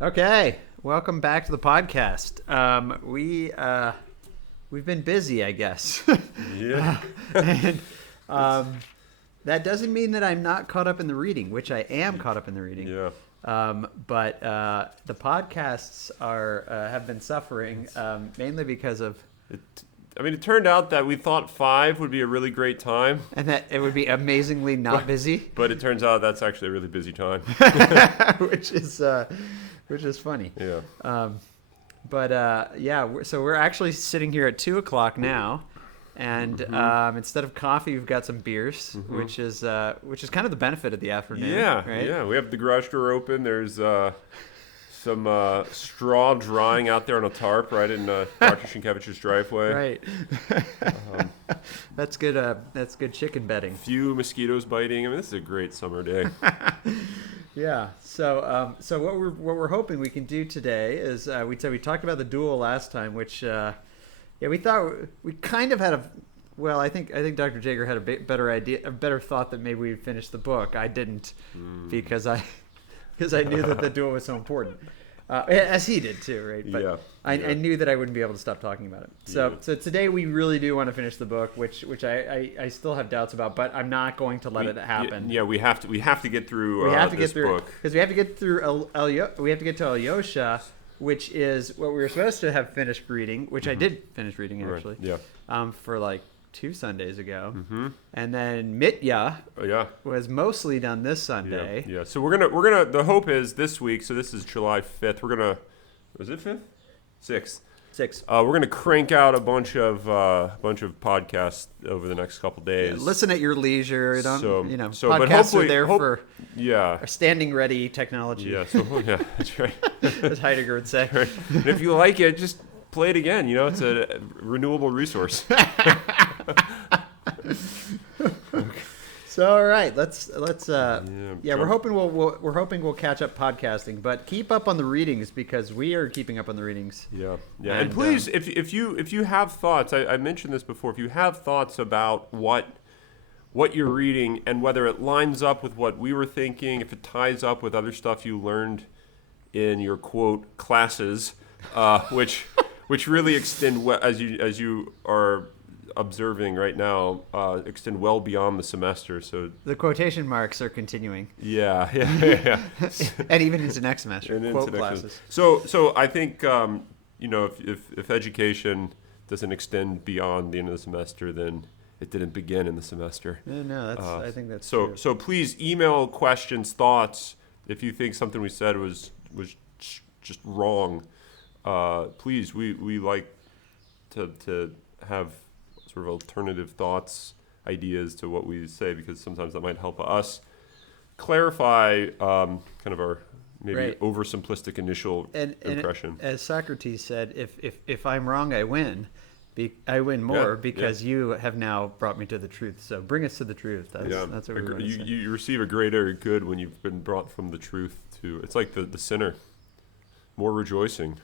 Okay, welcome back to the podcast. We've been busy, I guess. Yeah. And that doesn't mean that I'm not caught up in the reading, which I am caught up in the reading. Yeah. But the podcasts have been suffering mainly because of. It turned out that we thought 5 would be a really great time. And that it would be amazingly not busy. But it turns out that's actually a really busy time. which is funny. Yeah. So we're actually sitting here at 2:00 now, and instead of coffee, we've got some beers, which is kind of the benefit of the afternoon. Yeah. Right? Yeah. We have the garage door open. There's some straw drying out there on a tarp right in Dr. Shinkevich's driveway. Right. That's good. That's good chicken bedding. Few mosquitoes biting. I mean, this is a great summer day. Yeah. So what we're hoping we can do today is we talked about the duel last time, which we thought we kind of had I think Dr. Jager had a better thought that maybe we'd finish the book. I didn't because I knew that the duel was so important. As he did too, right? But Yeah. I knew that I wouldn't be able to stop talking about it. So today we really do want to finish the book, which I still have doubts about, but I'm not going to let it happen. Yeah, we have to get through. We have to this get through book because we have to get through we have to get to Alyosha, which is what we were supposed to have finished reading, which I did finish reading actually. Right. Yeah. For like 2 Sundays ago, and then Mitya was mostly done this Sunday. Yeah. So we're gonna. The hope is this week. So this is July 5th. We're gonna. Was it 5th? 6th. 6. We're gonna crank out a bunch of podcasts over the next couple days. Yeah, listen at your leisure. Podcasts are there for standing ready technology. Yeah. So that's right. As Heidegger would say. Right. And if you like it, just play it again. It's a renewable resource. So all right, let's we're hoping we'll catch up podcasting, but keep up on the readings because we are keeping up on the readings. Yeah. And please, if you have thoughts, I mentioned this before. If you have thoughts about what you're reading and whether it lines up with what we were thinking, if it ties up with other stuff you learned in your quote classes, which really extend as you are observing right now, extend well beyond the semester. So the quotation marks are continuing. Yeah. And even into next semester. And quote into classes. So I think if education doesn't extend beyond the end of the semester, then it didn't begin in the semester. No, I think that's so. True. So please email questions, thoughts. If you think something we said was just wrong, please, we like to have sort of alternative thoughts, ideas to what we say, because sometimes that might help us clarify kind of our maybe oversimplistic initial impression. And as Socrates said, if I'm wrong, I win. I win more because you have now brought me to the truth. So bring us to the truth. That's what we're going to say. You receive a greater good when you've been brought from the truth to. It's like the sinner, more rejoicing.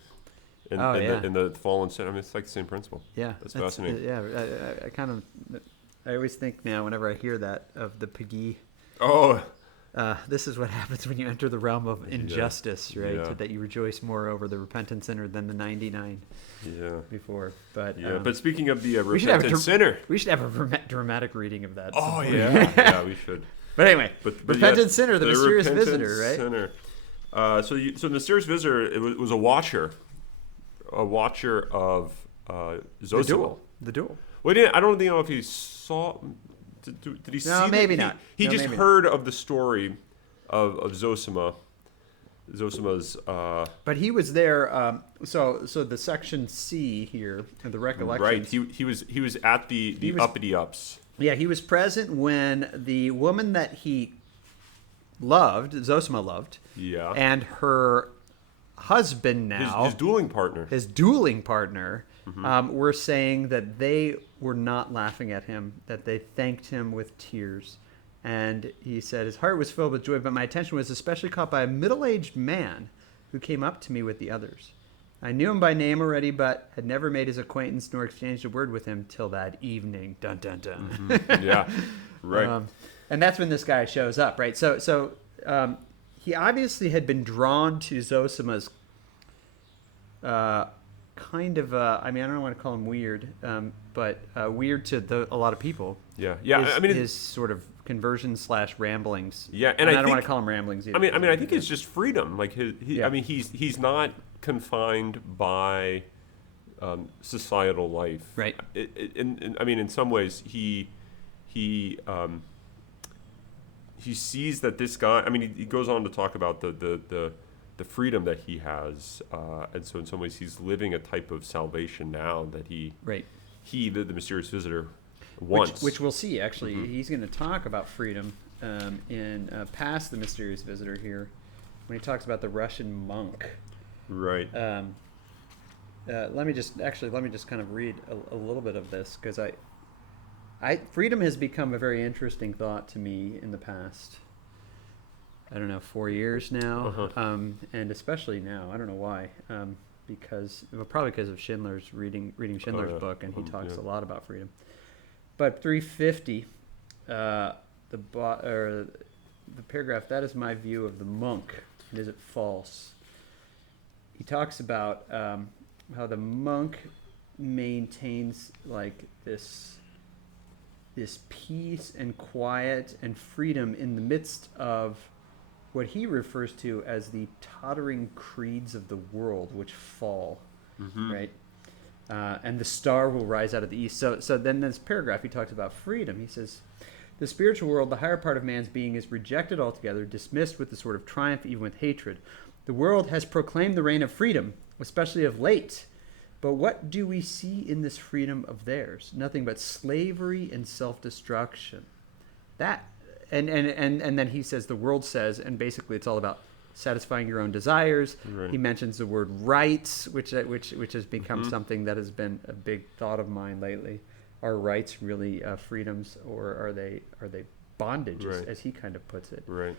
In the fallen sin. I mean, it's like the same principle. Yeah. That's fascinating. I always think now whenever I hear that of the Peggy. Oh. This is what happens when you enter the realm of injustice, right? Yeah. That you rejoice more over the repentant sinner than the 99 before. But but speaking of the repentant sinner. We should have a dramatic reading of that. Oh, yeah, we should. But anyway, repentant sinner, the mysterious visitor, right? Sinner. So the mysterious visitor, it was a watcher of Zosima. The duel. Well, I don't know if he saw. Did he see? No, maybe not. He just heard of the story of Zosima. Zosima's. But he was there. So the section C here, the recollections. Right. He was at the uppity ups. Yeah, he was present when the woman that he loved, Zosima loved. Yeah. And her husband now, his dueling partner, were saying that they were not laughing at him, that they thanked him with tears. And he said his heart was filled with joy, but my attention was especially caught by a middle-aged man who came up to me with the others. I knew him by name already, but had never made his acquaintance nor exchanged a word with him till that evening. Dun, dun, dun. Yeah, right. And that's when this guy shows up, right? So he obviously had been drawn to Zosima's kind of, I mean, I don't want to call him weird, but weird to a lot of people. Yeah. His sort of conversion / ramblings. Yeah, and I don't want to call them ramblings either. I think it's just freedom. Like Yeah. I mean, he's not confined by societal life. Right. I mean, in some ways, he sees that this guy. I mean, he goes on to talk about the freedom that he has, and so in some ways, he's living a type of salvation now that the mysterious visitor, wants. Which we'll see. Actually, he's going to talk about freedom in past the mysterious visitor here, when he talks about the Russian monk. Right. Let me just kind of read a little bit of this, because freedom has become a very interesting thought to me in the past, I don't know, 4 years now, and especially now. I don't know why, probably because of Schindler's reading Schindler's book, and he talks a lot about freedom. But 350, the paragraph, that is my view of the monk, and is it false? He talks about how the monk maintains like this peace and quiet and freedom in the midst of what he refers to as the tottering creeds of the world, which fall, right? And the star will rise out of the east. So then this paragraph, he talks about freedom. He says, the spiritual world, the higher part of man's being, is rejected altogether, dismissed with a sort of triumph, even with hatred. The world has proclaimed the reign of freedom, especially of late. But what do we see in this freedom of theirs? Nothing but slavery and self-destruction. And then he says, the world says, and basically it's all about satisfying your own desires. Right. He mentions the word rights, which has become something that has been a big thought of mine lately. Are rights really freedoms, or are they bondage, right, as he kind of puts it? Right.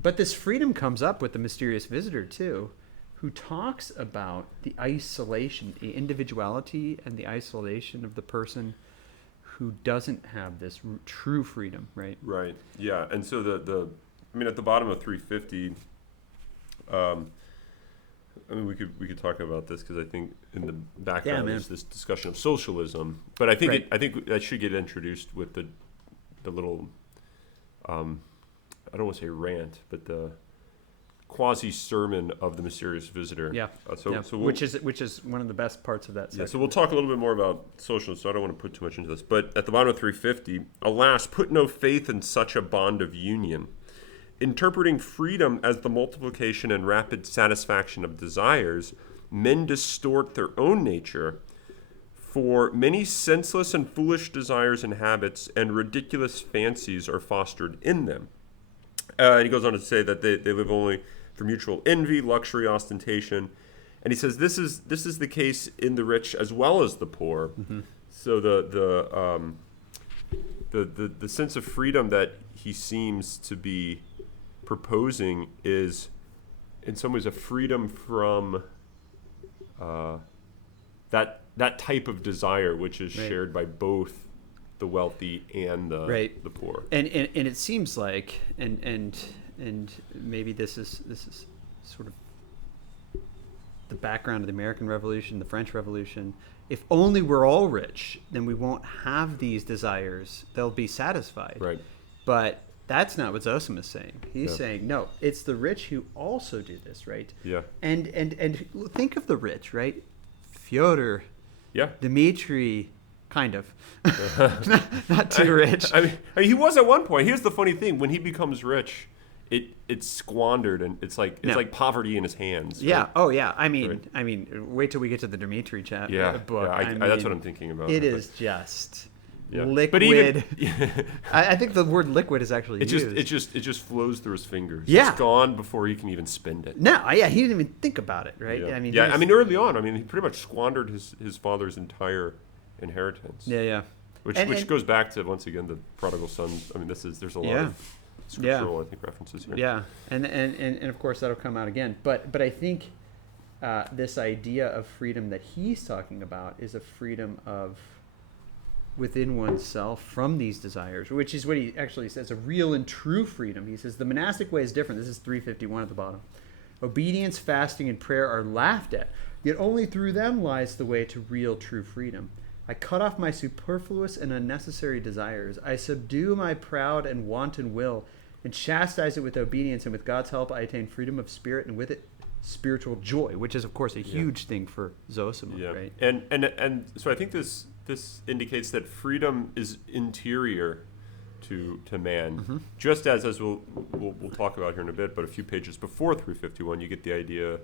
But this freedom comes up with the mysterious visitor too, who talks about the isolation, the individuality and the isolation of the person who doesn't have this true freedom, right? Right. Yeah. And so at the bottom of 350, we could talk about this, because I think in the background there's this discussion of socialism, but I think I think that should get introduced with the little I don't want to say rant, but the quasi sermon of the mysterious visitor. Yeah. Which is one of the best parts of that section. Yeah. So we'll talk a little bit more about socialism. So I don't want to put too much into this, but at the bottom of 350, alas, put no faith in such a bond of union. Interpreting freedom as the multiplication and rapid satisfaction of desires, men distort their own nature, for many senseless and foolish desires and habits and ridiculous fancies are fostered in them. And he goes on to say that they live only for mutual envy, luxury, ostentation. And he says this is the case in the rich as well as the poor. Mm-hmm. So the sense of freedom that he seems to be proposing is in some ways a freedom from that type of desire, which is shared by both the wealthy and the poor. And it seems like and maybe this is sort of the background of the American Revolution, the French Revolution. If only we're all rich, then we won't have these desires. They'll be satisfied. Right. But that's not what Zosima is saying. He's saying, no, it's the rich who also do this, right? Yeah. And think of the rich, right? Fyodor. Yeah. Dmitri, kind of. not too rich. I mean, he was at one point. Here's the funny thing: when he becomes rich, it's squandered, and it's like poverty in his hands. Yeah. Right? Oh, yeah. I mean, wait till we get to the Dmitri book. Yeah, that's what I'm thinking about. It is just liquid. But even, I think the word liquid is actually used. It just flows through his fingers. Yeah. It's gone before he can even spend it. No, he didn't even think about it, right? Yeah. I mean, early on, he pretty much squandered his father's entire inheritance. Yeah. Which goes back to, once again, the prodigal son. I mean, there's a lot of scriptural, I think, references here. Yeah, and of course that'll come out again. But I think this idea of freedom that he's talking about is a freedom of within oneself from these desires, which is what he actually says, a real and true freedom. He says the monastic way is different. This is 351 at the bottom. Obedience, fasting, and prayer are laughed at, yet only through them lies the way to real true freedom. I cut off my superfluous and unnecessary desires. I subdue my proud and wanton will and chastise it with obedience, and with God's help I attain freedom of spirit, and with it spiritual joy, which is of course a huge thing for Zosima, right? And so I think this indicates that freedom is interior to man, just as we'll talk about here in a bit, but a few pages before 351 you get the idea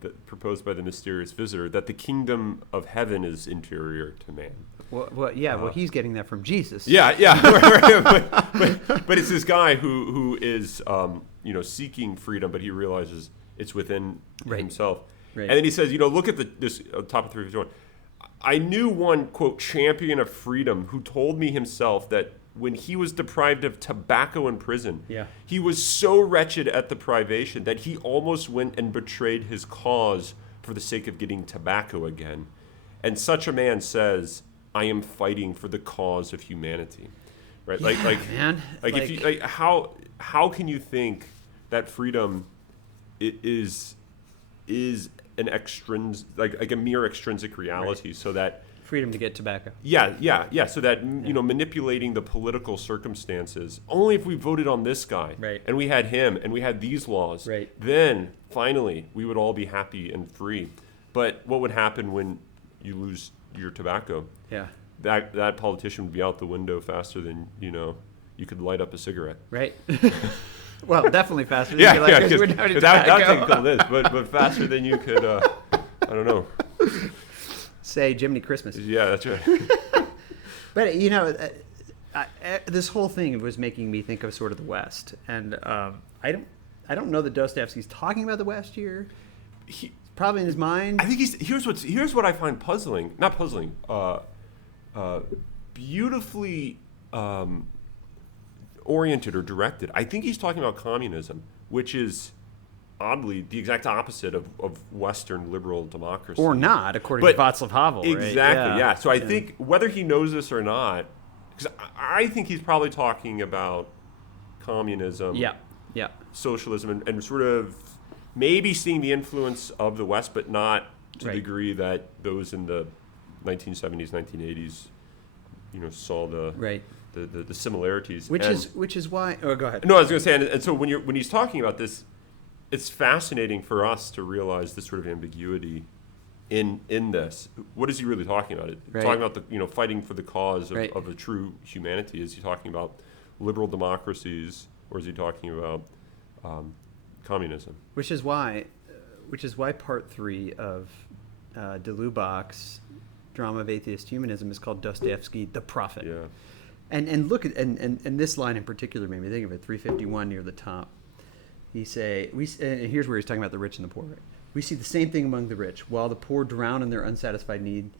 that proposed by the mysterious visitor that the kingdom of heaven is interior to man. Well, he's getting that from Jesus. Yeah. but it's this guy who is seeking freedom, but he realizes it's within himself. Right. And then he says, look at this top of 351. I knew one, quote, champion of freedom who told me himself that when he was deprived of tobacco in prison, he was so wretched at the privation that he almost went and betrayed his cause for the sake of getting tobacco again. And such a man says, I am fighting for the cause of humanity. Right? Man. If you how can you think that freedom is an a mere extrinsic reality, so that freedom to get tobacco. So that manipulating the political circumstances. Only if we voted on this guy, and we had him, and we had these laws, then finally we would all be happy and free. But what would happen when you lose your tobacco? Yeah, that politician would be out the window faster than you could light up a cigarette. Right. Well, definitely faster. That take till this, but faster than you could. I don't know. Say Jiminy Christmas. Yeah, that's right. But this whole thing was making me think of sort of the West, and I don't know that Dostoevsky's talking about the West here. He's probably in his mind. I think here's what I find puzzling. Not puzzling. Beautifully oriented or directed. I think he's talking about communism, which is oddly the exact opposite of Western liberal democracy. Or not, according to Václav Havel. Exactly, yeah. So I think whether he knows this or not, because I think he's probably talking about communism, socialism, and sort of maybe seeing the influence of the West, but not to the degree that those in the 1970s, 1980s, saw the similarities. Which is why. Oh, go ahead. No, I was going to say, and so when he's talking about this, it's fascinating for us to realize this sort of ambiguity in this. What is he really talking about? Talking about the fighting for the cause of a true humanity. Is he talking about liberal democracies, or is he talking about communism? Which is why part 3 of de Lubach's drama of atheist humanism is called Dostoevsky the Prophet. Yeah. And look at and this line in particular made me think of it. 351 near the top. And here's where he's talking about the rich and the poor. Right? We see the same thing among the rich, while the poor drown in their unsatisfied need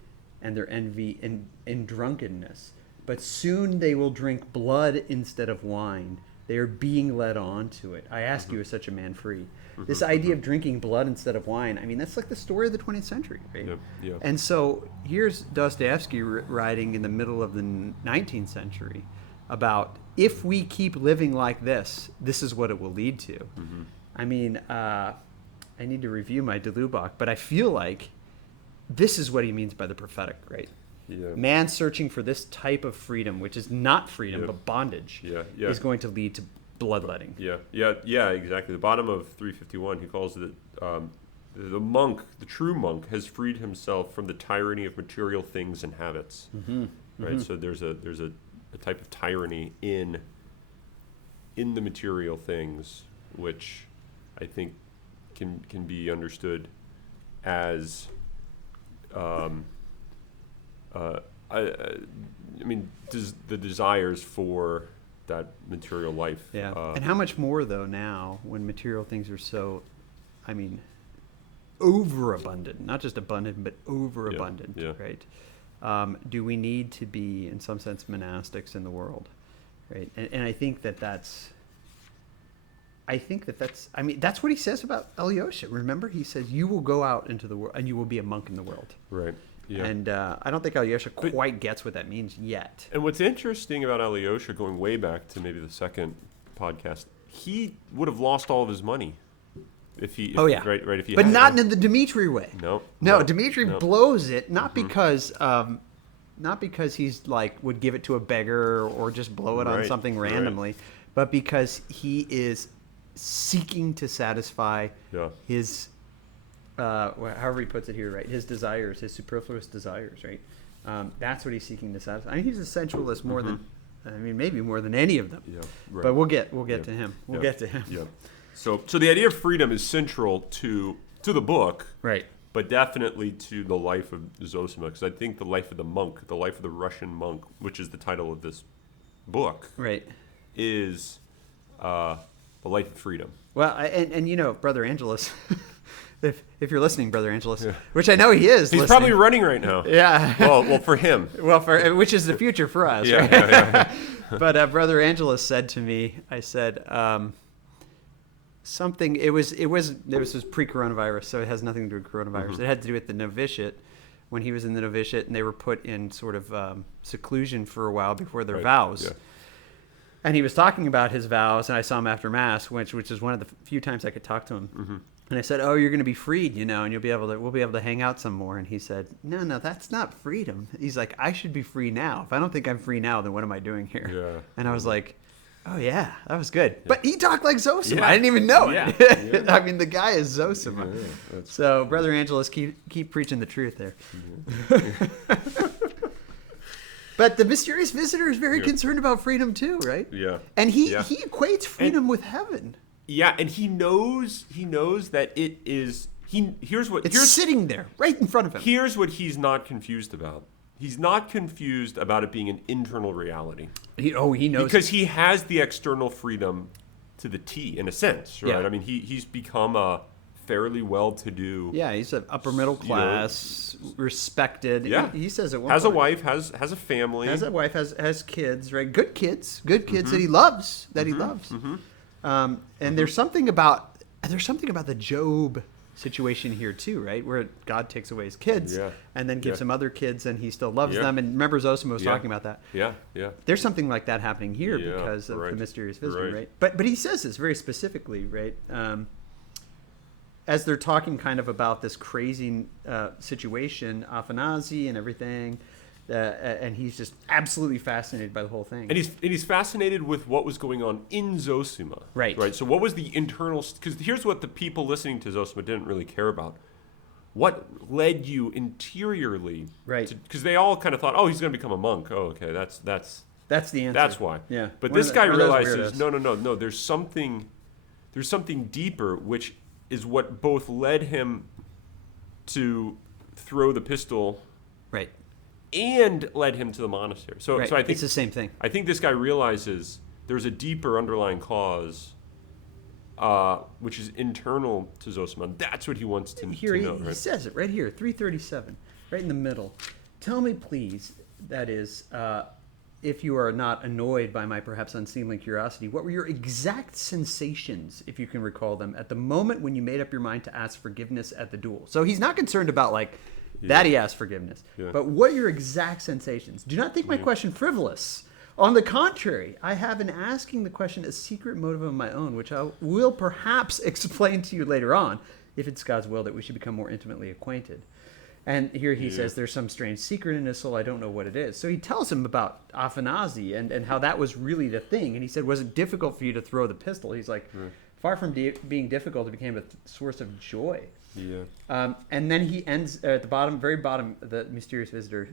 and their envy in drunkenness. But soon they will drink blood instead of wine. They are being led on to it. I ask you, is such a man free? This idea of drinking blood instead of wine, I mean, that's like the story of the 20th century, right? Yeah. And so here's Dostoevsky writing in the middle of the 19th century about, if we keep living like this is what it will lead to. Mm-hmm. I mean, I need to review my de Lubac, but I feel like this is what he means by the prophetic, right? Yeah. Man searching for this type of freedom, which is not freedom, but bondage, is going to lead to bloodletting. Yeah, exactly. The bottom of 351, he calls it the monk, the true monk, has freed himself from the tyranny of material things and habits. Mm-hmm. Right. Mm-hmm. So there's a type of tyranny in the material things, which I think can be understood as I mean, the desires for that material life. Yeah. And how much more, though, now when material things are so, I mean, overabundant, not just abundant, but overabundant, right? Do we need to be, in some sense, monastics in the world, right? And I think that's, I mean, that's what he says about Alyosha. Remember, he says, you will go out into the world and you will be a monk in the world. Right. Yeah. And I don't think Alyosha quite gets what that means yet. And what's interesting about Alyosha, going way back to maybe the second podcast, he would have lost all of his money if he. Right. If he. But had not it. in the Dmitri way. No. Dmitri blows it not because. Not because he's like would give it to a beggar or just blow it on something randomly, but because he is seeking to satisfy his, however he puts it here, right? His desires, his superfluous desires, right? That's what he's seeking to satisfy. I mean, he's a sensualist more than, maybe more than any of them. Yeah, right. But we'll get to him. We'll get to him. Yeah. So the idea of freedom is central to the book, right? But definitely to the life of Zosima, because I think the life of the monk, the life of the Russian monk, which is the title of this book, right, is the life of freedom. Well, and Brother Angelus, if you're listening, Brother Angelus, which I know he is, he's probably running right now. Yeah. Well, for him. Well, which is the future for us. Yeah. Right? Yeah. But Brother Angelus said to me, I said. Something. It was pre-coronavirus, so it has nothing to do with coronavirus. Mm-hmm. It had to do with the novitiate when he was in the novitiate, and they were put in sort of seclusion for a while before their vows. Yeah. And he was talking about his vows, and I saw him after Mass, which is one of the few times I could talk to him. Mm-hmm. And I said, "Oh, you're going to be freed, and we'll be able to hang out some more." And he said, "No, that's not freedom." He's like, "I should be free now. If I don't think I'm free now, then what am I doing here?" Yeah. And I was like. Oh, yeah, that was good. Yeah. But he talked like Zosima. Yeah. I didn't even know it. Yeah. I mean, the guy is Zosima. Yeah, so, Brother Angelus, keep preaching the truth there. But the mysterious visitor is very concerned about freedom too, right? Yeah. And he equates freedom with heaven. Yeah, and he knows that it is. It's sitting there, right in front of him. Here's what he's not confused about. He's not confused about it being an internal reality. He knows. Because he has the external freedom to the T, in a sense, right? Yeah. I mean, he's become a fairly well-to-do... Yeah, he's an upper middle class, respected. Yeah. He says it has a wife, has a family. Has a wife, has kids, right? Good kids that he loves, Mm-hmm. And there's something about the Job situation here too, right? Where God takes away his kids and then gives him other kids and he still loves them. And remember Zosima was talking about that. Yeah. There's something like that happening here because of the mysterious visitor, right? But he says this very specifically, right? As they're talking kind of about this crazy situation, Afanasi and everything, and he's just absolutely fascinated by the whole thing. And he's fascinated with what was going on in Zosima. Right. So what was the internal... Because here's what the people listening to Zosima didn't really care about. What led you interiorly... Right. Because they all kind of thought, he's going to become a monk. Oh, okay, that's the answer. That's why. Yeah. But this guy realizes, no, there's something deeper, which is what both led him to throw the pistol... Right. And led him to the monastery. So I think it's the same thing. I think this guy realizes there's a deeper underlying cause, which is internal to Zosima. That's what he wants to know. He says it right here, 337, right in the middle. Tell me, please, that is, if you are not annoyed by my perhaps unseemly curiosity, what were your exact sensations, if you can recall them, at the moment when you made up your mind to ask forgiveness at the duel? So he's not concerned about that he asked forgiveness. Yeah. But what are your exact sensations? Do not think my question frivolous. On the contrary, I have in asking the question a secret motive of my own, which I will perhaps explain to you later on, if it's God's will that we should become more intimately acquainted. And here he says there's some strange secret in his soul. I don't know what it is. So he tells him about Afanasi and how that was really the thing. And he said, was it difficult for you to throw the pistol? He's like, far from being difficult, it became a source of joy. Yeah. And then he ends at the bottom, very bottom, the mysterious visitor.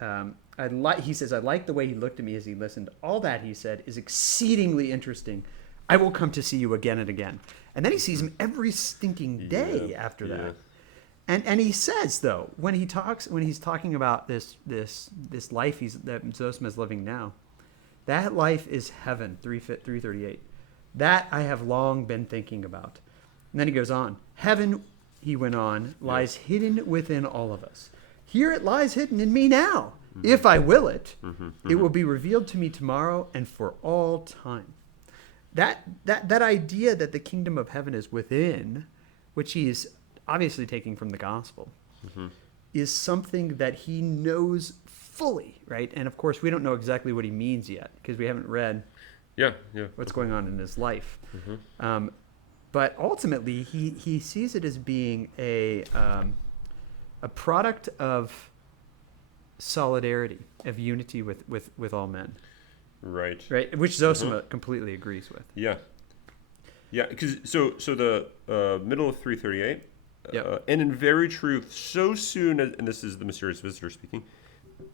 He says, I like the way he looked at me as he listened. All that, he said, is exceedingly interesting. I will come to see you again and again. And then he sees him every stinking day after that. And he says, though, when he's talking about this life that Zosima is living now, that life is heaven, 338. That I have long been thinking about. And then he goes on. Heaven, he went on, lies hidden within all of us. Here it lies hidden in me now. Mm-hmm. If I will it, it will be revealed to me tomorrow and for all time. That idea that the kingdom of heaven is within, which he is obviously taking from the gospel, is something that he knows fully, right? And of course, we don't know exactly what he means yet because we haven't read what's going on in his life. But ultimately, he sees it as being a product of solidarity, of unity with all men. Right. Which Zosima completely agrees with. Yeah. Yeah, because so the middle of 338, and in very truth, so soon as, and this is the mysterious visitor speaking,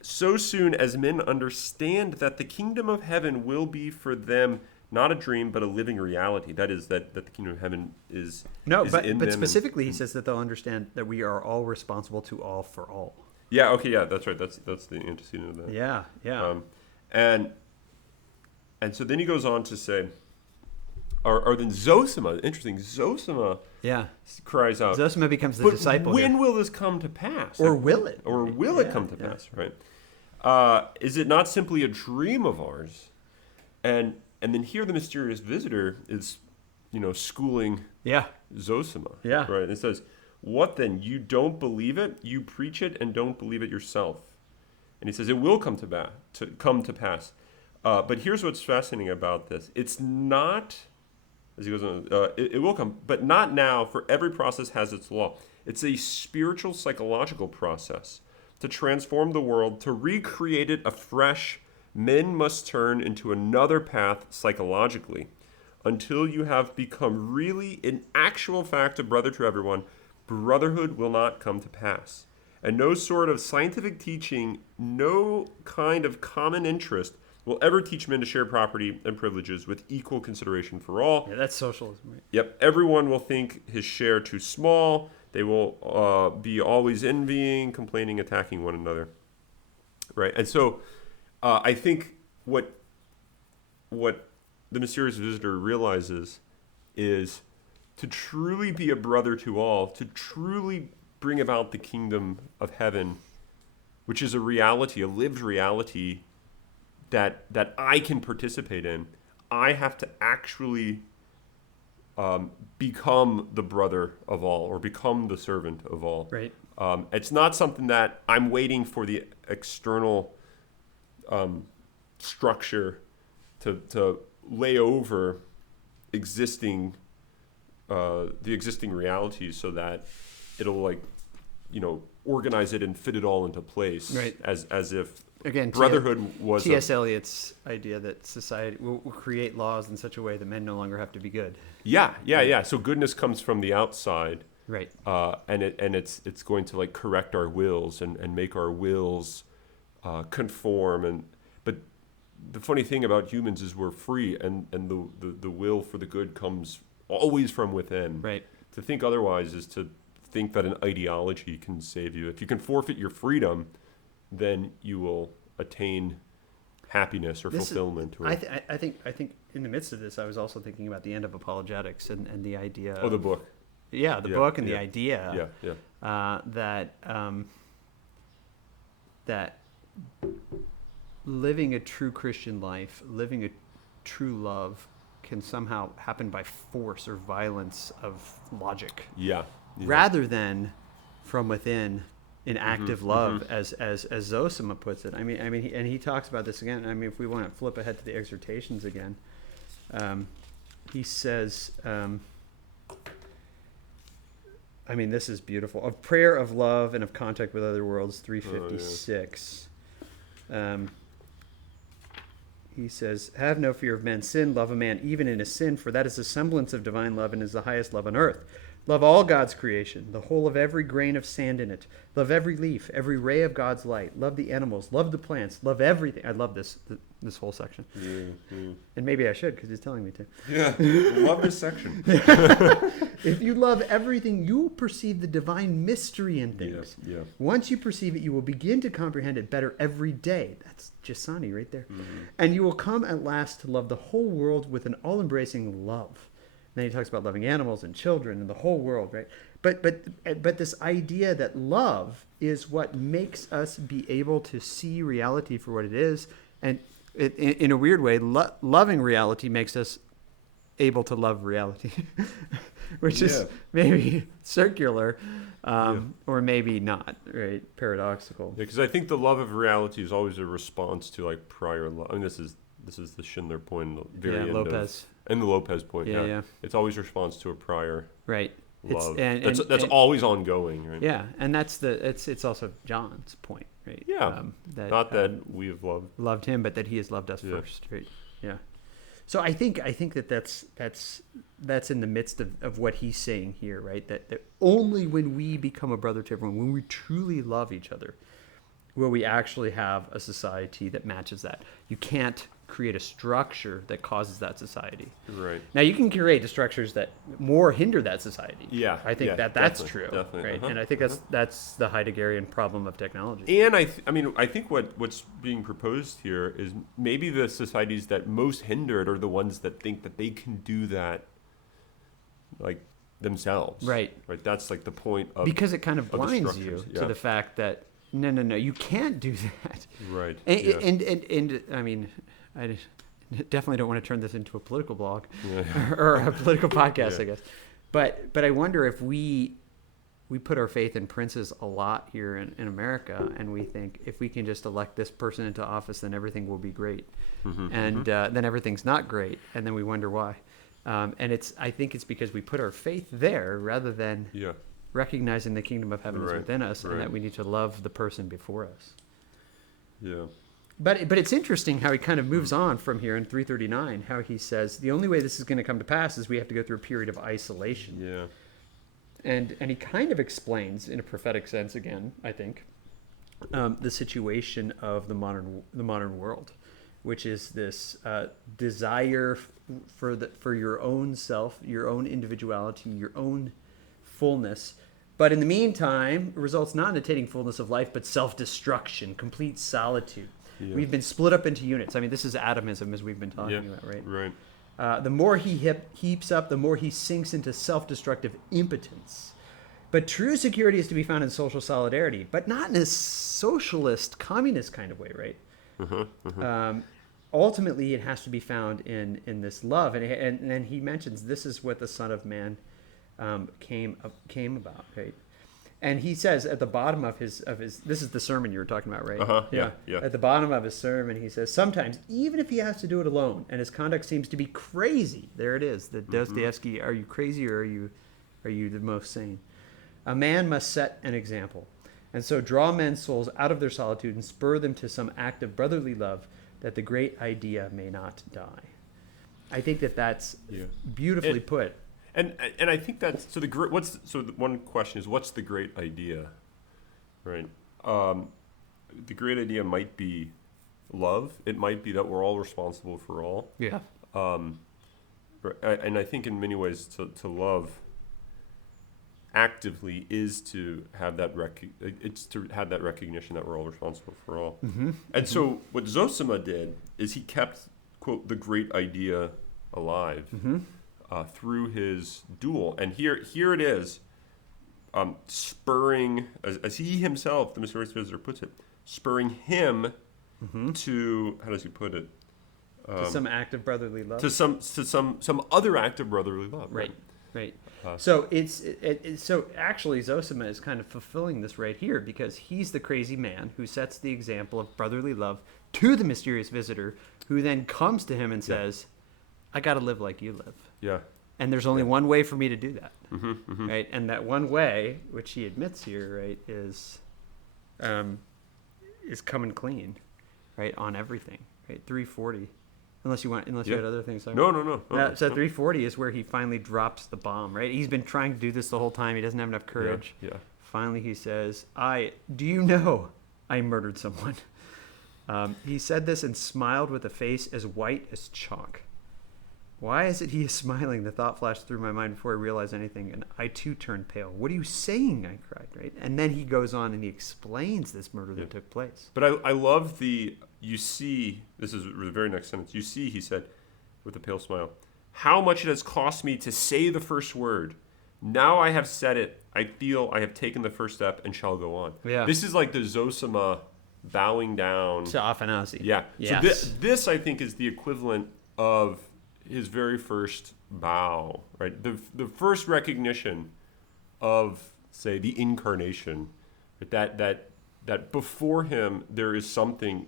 so soon as men understand that the kingdom of heaven will be for them not a dream but a living reality. That is that the kingdom of heaven is but specifically he says that they'll understand that we are all responsible to all for all. Yeah. Okay. Yeah. That's right. That's the antecedent of that. Yeah. Yeah. And so then he goes on to say, or then Zosima, interesting, Zosima cries out. Zosima becomes the disciple. When will this come to pass? Or will it? Or will it come to pass, right? Is it not simply a dream of ours? And then here the mysterious visitor is, schooling Zosima. Yeah. Right? And it says, what then? You don't believe it? You preach it and don't believe it yourself. And he says, it will come to pass. But here's what's fascinating about this. It's not, as he goes on, it will come, but not now, for every process has its law. It's a spiritual, psychological process. To transform the world, to recreate it afresh, men must turn into another path psychologically. Until you have become really, in actual fact, a brother to everyone, brotherhood will not come to pass. And no sort of scientific teaching, no kind of common interest will ever teach men to share property and privileges with equal consideration for all. Yeah, that's socialism, right? Yep. Everyone will think his share too small. They will be always envying, complaining, attacking one another. Right. And so I think what the mysterious visitor realizes is to truly be a brother to all, to truly bring about the kingdom of heaven, which is a reality, a lived reality that I can participate in, I have to actually become the brother of all, or become the servant of all. Right. It's not something that I'm waiting for the external structure to lay over the existing realities, so that it'll organize it and fit it all into place. Right. As if again, brotherhood was T.S. Eliot's idea that society will create laws in such a way that men no longer have to be good. Yeah. So goodness comes from the outside, right? And it's going to correct our wills and make our wills conform. But the funny thing about humans is we're free, and the will for the good comes always from within. Right. To think otherwise is to think that an ideology can save you. If you can forfeit your freedom, then you will attain happiness or fulfillment. I think in the midst of this, I was also thinking about the end of Apologetics and the idea. The book. Yeah, the book and the idea. That living a true Christian life, living a true love, can somehow happen by force or violence of logic. Yeah. Rather than from within, in active love, as Zosima puts it. I mean, and he talks about this again. I mean, if we want to flip ahead to the Exhortations again, he says, this is beautiful. Of prayer, of love, and of contact with other worlds, 356. He says, have no fear of men's sin. Love a man even in his sin, for that is the semblance of divine love and is the highest love on earth. Love all God's creation, the whole of every grain of sand in it. Love every leaf, every ray of God's light. Love the animals, love the plants, love everything. I love this whole section. And maybe I should, because he's telling me to. Yeah, love this section. If you love everything, you will perceive the divine mystery in things. Yeah. Once you perceive it, you will begin to comprehend it better every day. That's Gisani right there. And you will come at last to love the whole world with an all-embracing love. Then he talks about loving animals and children and the whole world, right? But this idea that love is what makes us be able to see reality for what it is, and in a weird way, loving reality makes us able to love reality, which is maybe circular, or maybe not, right? Paradoxical. Yeah, because I think the love of reality is always a response to like prior love. I mean, this is the Schindler point, in the very end Lopez. And the Lopez point. Yeah. It's always a response to a prior right. love. That's always ongoing, right? Yeah, and it's also John's point, right? Yeah. That we have loved him, but that he has loved us first, right? Yeah. So I think that's in the midst of what he's saying here, right? That only when we become a brother to everyone, when we truly love each other, will we actually have a society that matches that. You can't create a structure that causes that society. Right. Now you can create the structures that more hinder that society. Yeah. I think that's true. Definitely. Right. And I think that's the Heideggerian problem of technology. And I think what's being proposed here is maybe the societies that most hindered are the ones that think that they can do that, like themselves. Right. Right. That's like the point of, because it kind of blinds you to the fact that no, you can't do that. Right. And I mean, I definitely don't want to turn this into a political blog or a political podcast, I guess. But I wonder if we put our faith in princes a lot here in America, and we think if we can just elect this person into office, then everything will be great. Then everything's not great, and then we wonder why. And I think it's because we put our faith there rather than recognizing the kingdom of heaven is within us, and that we need to love the person before us. Yeah. But it's interesting how he kind of moves on from here in 339, how he says the only way this is going to come to pass is we have to go through a period of isolation. Yeah. And he kind of explains in a prophetic sense again, I think, the situation of the modern world, which is this desire for your own self, your own individuality, your own fullness. But in the meantime, it results not in attaining fullness of life, but self-destruction, complete solitude. Yeah. We've been split up into units. I mean, this is atomism, as we've been talking about, right? Right. The more he heaps up, the more he sinks into self-destructive impotence. But true security is to be found in social solidarity, but not in a socialist, communist kind of way, right? Ultimately, it has to be found in this love. And then he mentions this is what the Son of Man came about, right? And he says at the bottom of his this is the sermon you were talking about, right? Yeah. At the bottom of his sermon, he says, sometimes, even if he has to do it alone, and his conduct seems to be crazy, there it is, the Dostoevsky, are you crazy or are you the most sane? A man must set an example, and so draw men's souls out of their solitude and spur them to some act of brotherly love, that the great idea may not die. I think that's beautifully put. And I think that's the one question is, what's the great idea, right? The great idea might be love. It might be that we're all responsible for all. Yeah. And I think in many ways to love actively is to have that recognition that we're all responsible for all. And so what Zosima did is he kept, quote, the great idea alive. Through his duel. And here it is, spurring, as he himself, the mysterious visitor puts it, spurring him to, how does he put it? To some act of brotherly love. To some other act of brotherly love. Right. So so actually Zosima is kind of fulfilling this right here, because he's the crazy man who sets the example of brotherly love to the mysterious visitor, who then comes to him and says, I got to live like you live. Yeah. And there's only one way for me to do that. Right? And that one way, which he admits here, right, is coming clean, right, on everything. Right? 340. Unless you had other things. No. So 340 is where he finally drops the bomb, right? He's been trying to do this the whole time. He doesn't have enough courage. Yeah. Finally he says, do you know I murdered someone? He said this and smiled with a face as white as chalk. Why is it he is smiling? The thought flashed through my mind before I realized anything, and I too turned pale. What are you saying? I cried, right? And then he goes on and he explains this murder that took place. But I love you see, this is the very next sentence, you see, he said, with a pale smile, how much it has cost me to say the first word. Now I have said it. I feel I have taken the first step and shall go on. Yeah. This is like the Zosima bowing down. To Afanassy. Yeah. Yes. So this, I think, is the equivalent of his very first bow, right? The first recognition of say, the incarnation, that before him there is something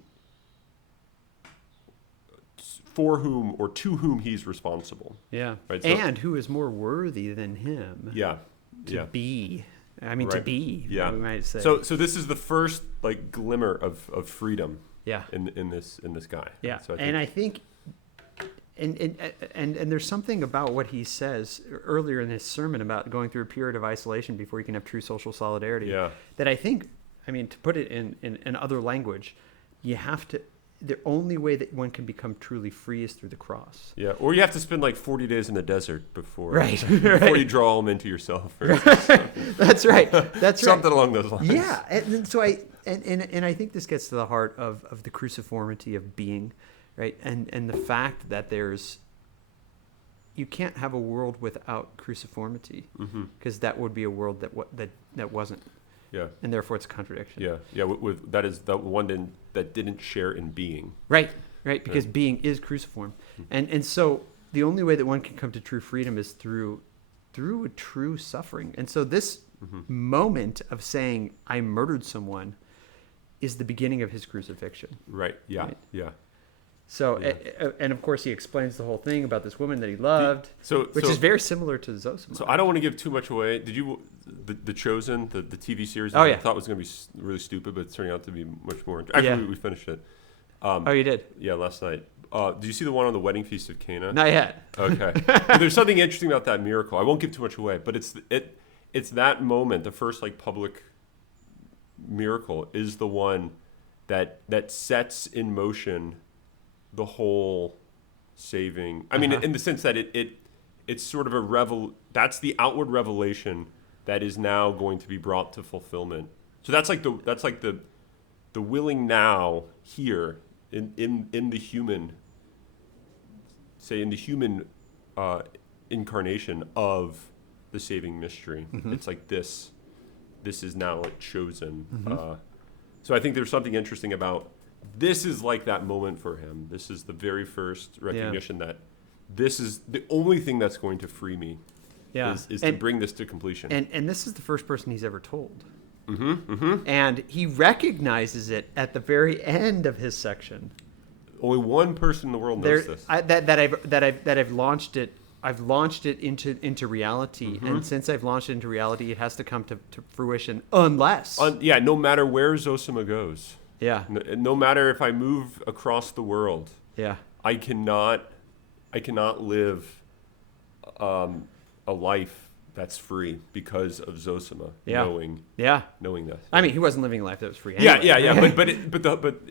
for whom or to whom he's responsible. Yeah. Right? So, and who is more worthy than him yeah. to be. I mean, Right. to be, Yeah. we might say. So this is the first like glimmer of freedom. Yeah. In this guy. Yeah. So I think and there's something about what he says earlier in his sermon about going through a period of isolation before you can have true social solidarity. Yeah. That I think, I mean, to put it in other language, you have to. The only way that one can become truly free is through the cross. Yeah, or you have to spend like 40 days in the desert before Right. you draw them into yourself. That's right. That's right. Something along those lines. Yeah, and so I think this gets to the heart of the cruciformity of being, right? And the fact that you can't have a world without cruciformity, because that would be a world that wasn't. Yeah. And therefore it's a contradiction. Yeah. Yeah. With that is the one that didn't share in being. Right. Because being is cruciform, and so the only way that one can come to true freedom is through a true suffering. And so this moment of saying I murdered someone is the beginning of his crucifixion. Right. Yeah. Right. Yeah. So, and of course, he explains the whole thing about this woman that he loved, which is very similar to Zosima. So I don't want to give too much away. Did you the Chosen, the TV series? Oh, I yeah. thought was going to be really stupid, but it's turning out to be much more. Actually, we finished it. Oh, you did? Yeah, last night. Did you see the one on the wedding feast of Cana? Not yet. Okay. Well, there's something interesting about that miracle. I won't give too much away, but it's that moment, the first like public miracle, is the one that sets in motion the whole saving. I mean, in the sense that it's sort of that's the outward revelation that is now going to be brought to fulfillment. So that's like the willing now here in the human, say in the human incarnation of the saving mystery. It's like this is now chosen. So I think there's something interesting about this is like that moment for him. This is the very first recognition that this is the only thing that's going to free me. Yeah. Is to bring this to completion. And this is the first person he's ever told. And he recognizes it at the very end of his section. Only one person in the world knows this. I've launched it. I've launched it into reality, and since I've launched it into reality, it has to come to fruition unless. No matter where Zosima goes. Yeah. No matter if I move across the world. Yeah. I cannot live a life that's free because of Zosima knowing this. I mean, he wasn't living a life that was free. Yeah, anyway. But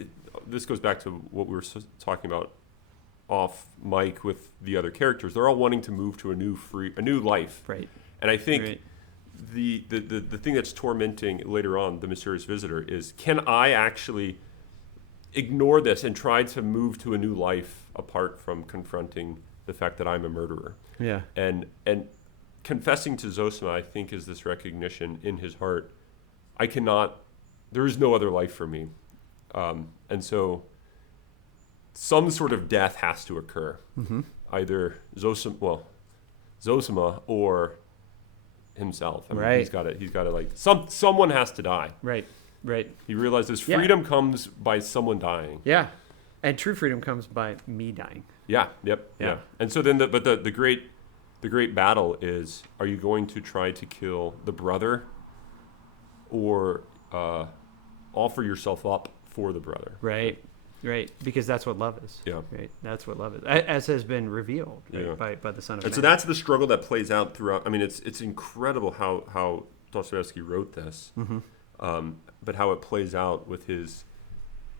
this goes back to what we were talking about off mic with the other characters. They're all wanting to move to a new life. Right. And I think the thing that's tormenting later on the mysterious visitor is, can I actually ignore this and try to move to a new life apart from confronting the fact that I'm a murderer? Yeah. And confessing to Zosima, I think, is this recognition in his heart. There is no other life for me. And so some sort of death has to occur. Either Zosima or himself. I mean, he's got to like, someone has to die. Right. He realizes freedom comes by someone dying. Yeah. And true freedom comes by me dying. Yeah. And so then the great battle is, are you going to try to kill the brother or offer yourself up for the brother? Right. Because that's what love is. Yeah. Right. That's what love is, as has been revealed by the Son of Man. And so that's the struggle that plays out throughout. I mean, it's incredible how Dostoevsky wrote this, but how it plays out with his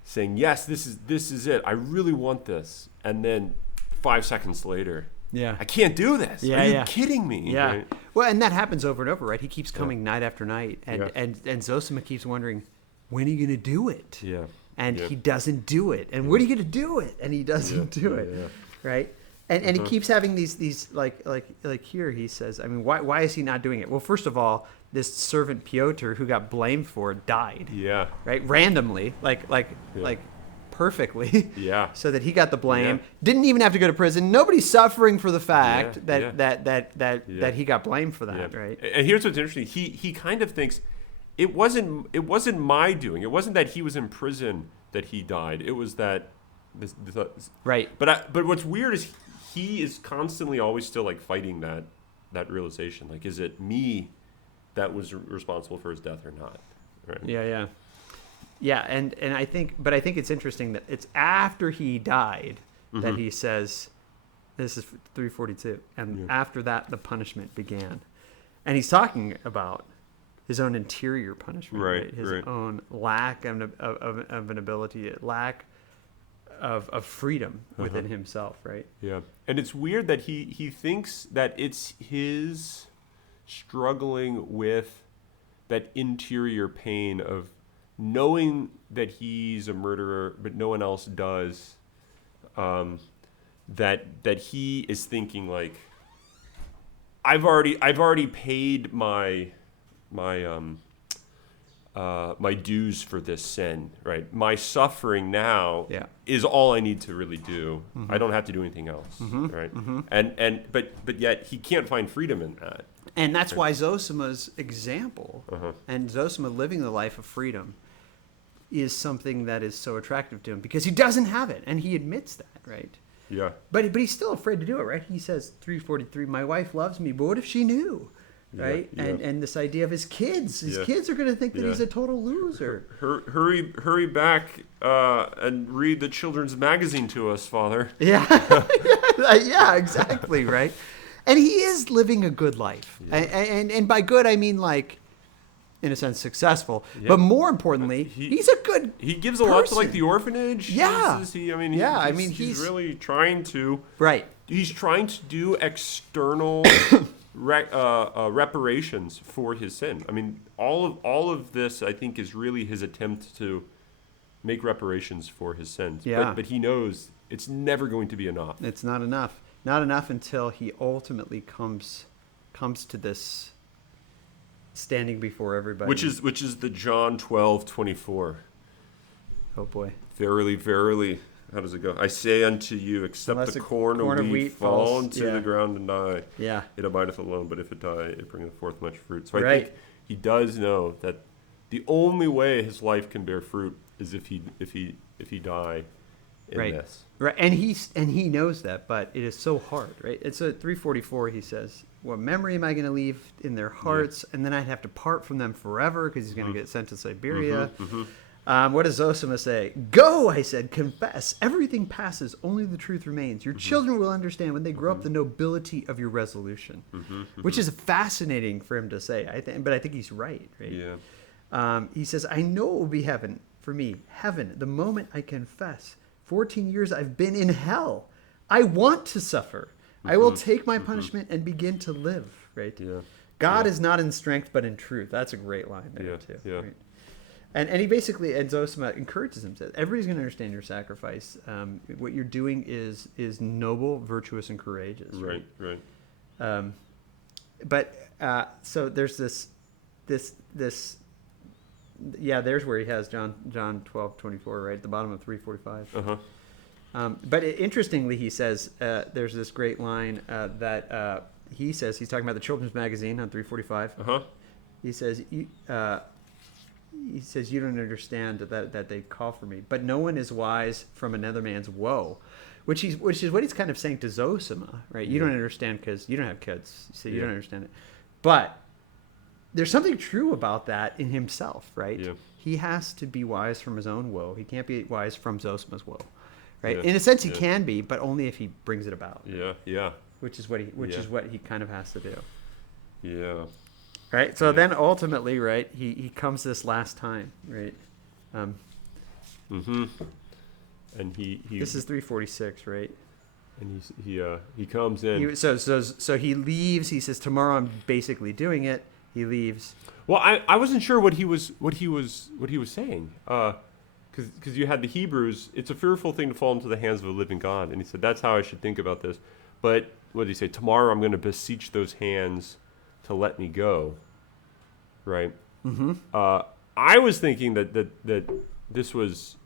saying, yes, this is it. I really want this. And then 5 seconds later, I can't do this. Are you kidding me? Yeah. Right? Well, and that happens over and over, right? He keeps coming night after night, and Zosima keeps wondering, when are you going to do it? Yeah. And he doesn't do it. And when are you going to do it? And he doesn't do it. Yeah. Right? And he keeps having these like here he says, I mean, why is he not doing it? Well, first of all, this servant Piotr, who got blamed for it, died. Yeah. Right? Randomly, like perfectly. Yeah. So that he got the blame. Yeah. Didn't even have to go to prison. Nobody's suffering for the fact Yeah, that he got blamed for that, right? And here's what's interesting. He kind of thinks it wasn't my doing. It wasn't that he was in prison that he died. It was that this Right. But what's weird is he is constantly always still like fighting that realization. Like, is it me that was responsible for his death or not? Right. Yeah, and I think it's interesting that it's after he died that he says, this is 342, and after that the punishment began, and he's talking about his own interior punishment, right? His own lack of an ability, lack of freedom within himself, right? Yeah, and it's weird that he thinks that it's his struggling with that interior pain of knowing that he's a murderer, but no one else does. That he is thinking like, I've already paid my dues for this sin, right? My suffering now is all I need to really do. I don't have to do anything else, right? But yet he can't find freedom in that. And that's why Zosima's example and Zosima living the life of freedom is something that is so attractive to him, because he doesn't have it, and he admits that, right? Yeah. But he's still afraid to do it, right? He says, 343, my wife loves me, but what if she knew? Right? Yeah. And this idea of his kids. His kids are going to think that he's a total loser. Hurry back and read the children's magazine to us, Father. Yeah. Yeah, exactly, right? And he is living a good life. Yeah. And by good, I mean like, in a sense, successful. Yeah. But more importantly, he's a good He gives a lot to like the orphanage. Yeah. He's really trying to... Right. He's trying to do external... reparations for his sin. I mean, all of this, I think, is really his attempt to make reparations for his sins. Yeah. But he knows it's never going to be enough. It's not enough. Not enough until he ultimately comes to this standing before everybody. Which is the John 12:24. Oh boy. Verily, verily. How does it go? I say unto you, except unless the corn of wheat fall into the ground and die, it abideth alone. But if it die, it bringeth forth much fruit. So I think he does know that the only way his life can bear fruit is if he die in this. Right, and he knows that, but it is so hard, right? It's at 344. He says, "What memory am I going to leave in their hearts? And then I'd have to part from them forever, because he's going to get sent to Siberia." What does Zosima say? Go, I said, confess. Everything passes, only the truth remains. Your children will understand when they grow up the nobility of your resolution, which is fascinating for him to say. But I think he's right. Yeah. He says, I know it will be heaven for me. Heaven, the moment I confess. 14 years I've been in hell. I want to suffer. I will take my punishment and begin to live. Right? Yeah. God is not in strength, but in truth. That's a great line there too. Yeah. Right? And he basically, and Zosima encourages him, says, everybody's going to understand your sacrifice. What you're doing is noble, virtuous, and courageous. Right. So there's this, there's where he has John 12:24, right at the bottom of 345. But interestingly, he says, there's this great line that he says, he's talking about the children's magazine on 345. He says, you don't understand that they call for me, but no one is wise from another man's woe, which is what he's kind of saying to Zosima, right? You don't understand because you don't have kids, so you don't understand it. But there's something true about that in himself, right? Yeah. He has to be wise from his own woe. He can't be wise from Zosima's woe, right? Yeah. In a sense, he can be, but only if he brings it about. Yeah. Which is what he kind of has to do. Yeah. Right. So then ultimately, right, he comes this last time, right? And he this is 346, right? And he comes in. So he leaves. He says, tomorrow I'm basically doing it. He leaves. Well, I wasn't sure what he was saying. Because you had the Hebrews. It's a fearful thing to fall into the hands of a living God, and he said that's how I should think about this. But what did he say? Tomorrow I'm going to beseech those hands to let me go, right? I was thinking that this was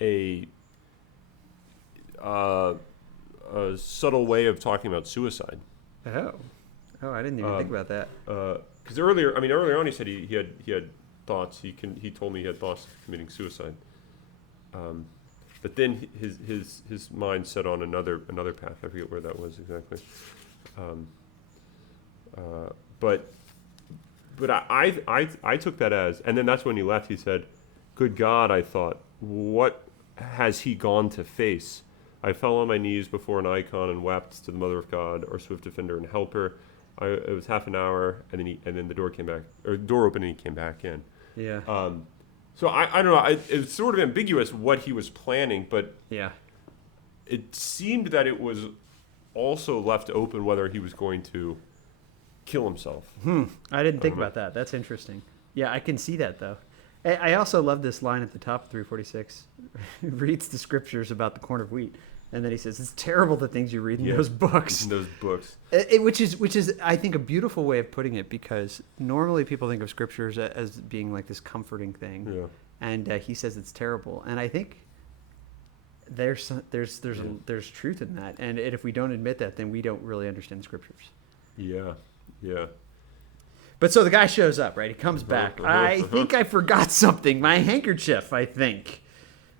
a subtle way of talking about suicide. Oh, I didn't even think about that. Because earlier on, he said he had thoughts. He told me he had thoughts of committing suicide. But then his mind set on another path. I forget where that was exactly. But I took that as, and then that's when he left. He said, "Good God," I thought, "what has he gone to face? I fell on my knees before an icon and wept to the Mother of God, our swift defender and helper." It was half an hour, and then the door opened and he came back in. Yeah. So I don't know. It's sort of ambiguous what he was planning, but yeah, it seemed that it was also left open whether he was going to kill himself. I didn't think about that. That's interesting. Yeah, I can see that though. I also love this line at the top of 346. He reads the scriptures about the corn of wheat, and then he says, "It's terrible the things you read in those books." In those books. Which is, I think, a beautiful way of putting it, because normally people think of scriptures as being like this comforting thing. Yeah. And he says it's terrible, and I think there's truth in that. And if we don't admit that, then we don't really understand scriptures. Yeah. Yeah. But so the guy shows up, right? He comes back. I think I forgot something. My handkerchief, I think.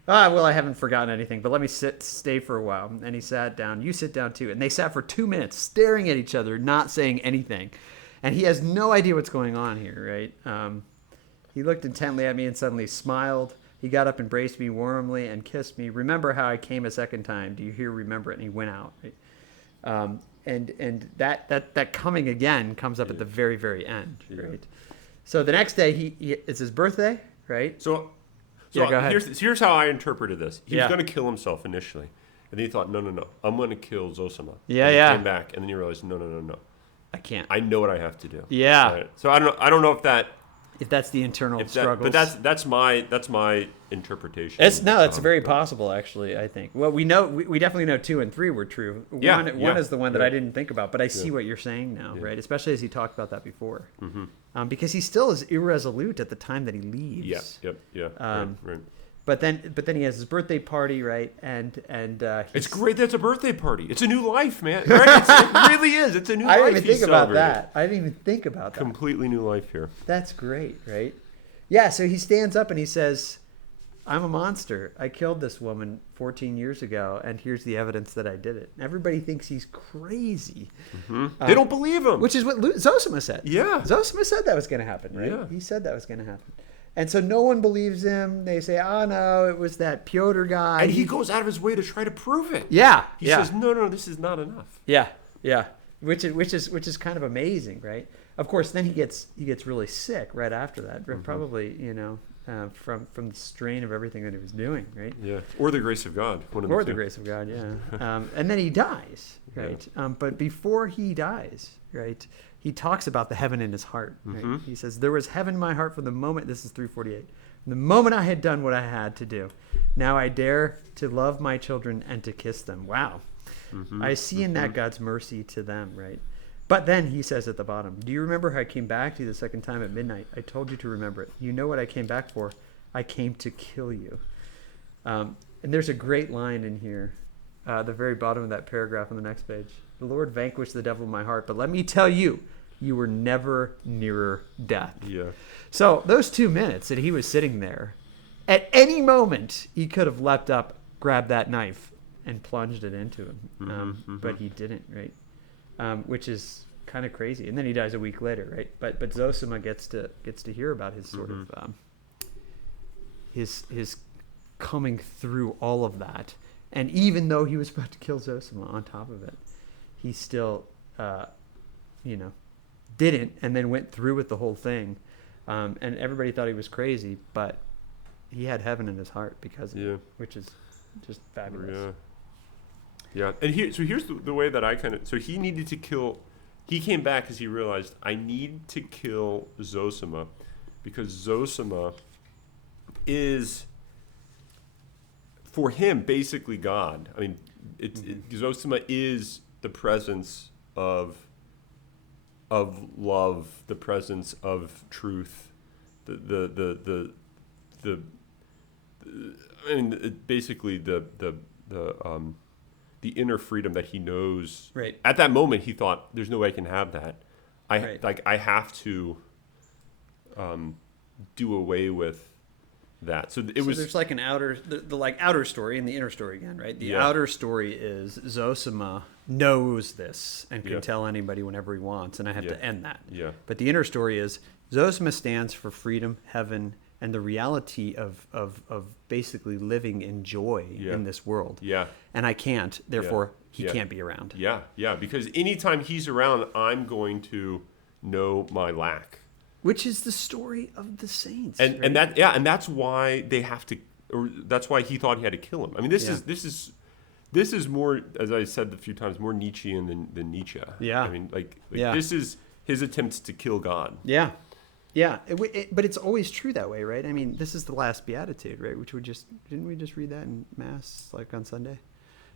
Well, I haven't forgotten anything, but let me stay for a while. And he sat down. You sit down too. And they sat for 2 minutes staring at each other, not saying anything. And he has no idea what's going on here, right? He looked intently at me and suddenly smiled. He got up, embraced me warmly, and kissed me. "Remember how I came a second time? Do you hear? Remember it?" And he went out. Right? And that coming again comes up at the very, very end, right? So the next day, it's his birthday, right? So go ahead. Here's how I interpreted this. He was going to kill himself initially, and then he thought, no, I'm going to kill Zosima. Yeah, and yeah. He came back, and then he realized, no. I can't. I know what I have to do. Yeah. Right? So I don't know if that's the internal struggle. But that's my interpretation. It's very possible, actually. I think. Well, we definitely know 2 and 3 were true. One is the one that I didn't think about, but I see what you're saying now, right? Especially as he talked about that before, because he still is irresolute at the time that he leaves. Yeah. Right. But then he has his birthday party, right? And it's great that it's a birthday party. It's a new life, man. Right? It really is. It's a new life. I didn't even think about that. I didn't even think about that. Completely new life here. That's great, right? Yeah. So he stands up and he says, "I'm a monster. I killed this woman 14 years ago, and here's the evidence that I did it." Everybody thinks he's crazy. They don't believe him. Which is what Zosima said. Yeah. Zosima said that was going to happen, right? Yeah. He said that was going to happen. And so no one believes him. They say, "Oh no, it was that Pyotr guy." And he goes out of his way to try to prove it. Yeah. He says, "No, this is not enough." Yeah. Which is kind of amazing, right? Of course, then he gets really sick right after that. Probably, from the strain of everything that he was doing, right? Yeah. Or the grace of God. Or the grace of God, yeah. And then he dies, right? Yeah. But before he dies, right, he talks about the heaven in his heart. Right? He says, "There was heaven in my heart from the moment," this is 348, "from the moment I had done what I had to do. Now I dare to love my children and to kiss them." Wow. I see in that God's mercy to them, right? But then he says at the bottom, "Do you remember how I came back to you the second time at midnight? I told you to remember it. You know what I came back for. I came to kill you." And there's a great line in here, the very bottom of that paragraph on the next page. "The Lord vanquished the devil in my heart, but let me tell you, you were never nearer death." Yeah. So those 2 minutes that he was sitting there, at any moment he could have leapt up, grabbed that knife, and plunged it into him. But he didn't, right? Which is kind of crazy. And then he dies a week later, right? But Zosima gets to hear about his sort of his coming through all of that. And even though he was about to kill Zosima on top of it, he still didn't, and then went through with the whole thing. And everybody thought he was crazy, but he had heaven in his heart because of it, which is just fabulous. Yeah. And here's the way that I so he needed to kill, he came back because he realized, I need to kill Zosima because Zosima is, for him, basically God. I mean, Zosima is the presence of love, the presence of truth, the I mean, basically the inner freedom that he knows. Right. At that moment, he thought, "There's no way I can have that. I have to do away with that." So there's like an outer, the like outer story and the inner story again, right? The outer story is Zosima knows this and can tell anybody whenever he wants, and I have to end that. Yeah. But the inner story is Zosima stands for freedom, heaven, and the reality of basically living in joy in this world. Yeah. And I can't, therefore he can't be around. Yeah, because anytime he's around, I'm going to know my lack. Which is the story of the saints. And right? and that's why they have to, or that's why he thought he had to kill him. I mean, this is more, as I said a few times, more Nietzschean than Nietzsche. Yeah. I mean, this is his attempts to kill God. Yeah. Yeah, but it's always true that way, right? I mean, this is the last beatitude, right? Which didn't we just read that in Mass, like on Sunday?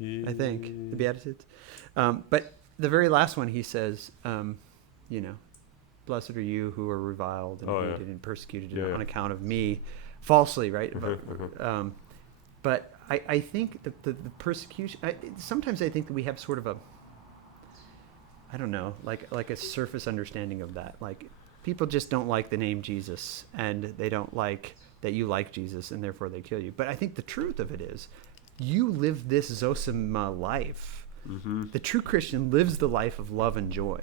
I think, the Beatitudes. But the very last one, he says, blessed are you who are reviled and hated and persecuted on account of me, falsely, right? But I think that the persecution, sometimes I think that we have sort of a, I don't know, like a surface understanding of that, like, people just don't like the name Jesus, and they don't like that you like Jesus, and therefore they kill you. But I think the truth of it is, you live this Zosima life. Mm-hmm. The true Christian lives the life of love and joy,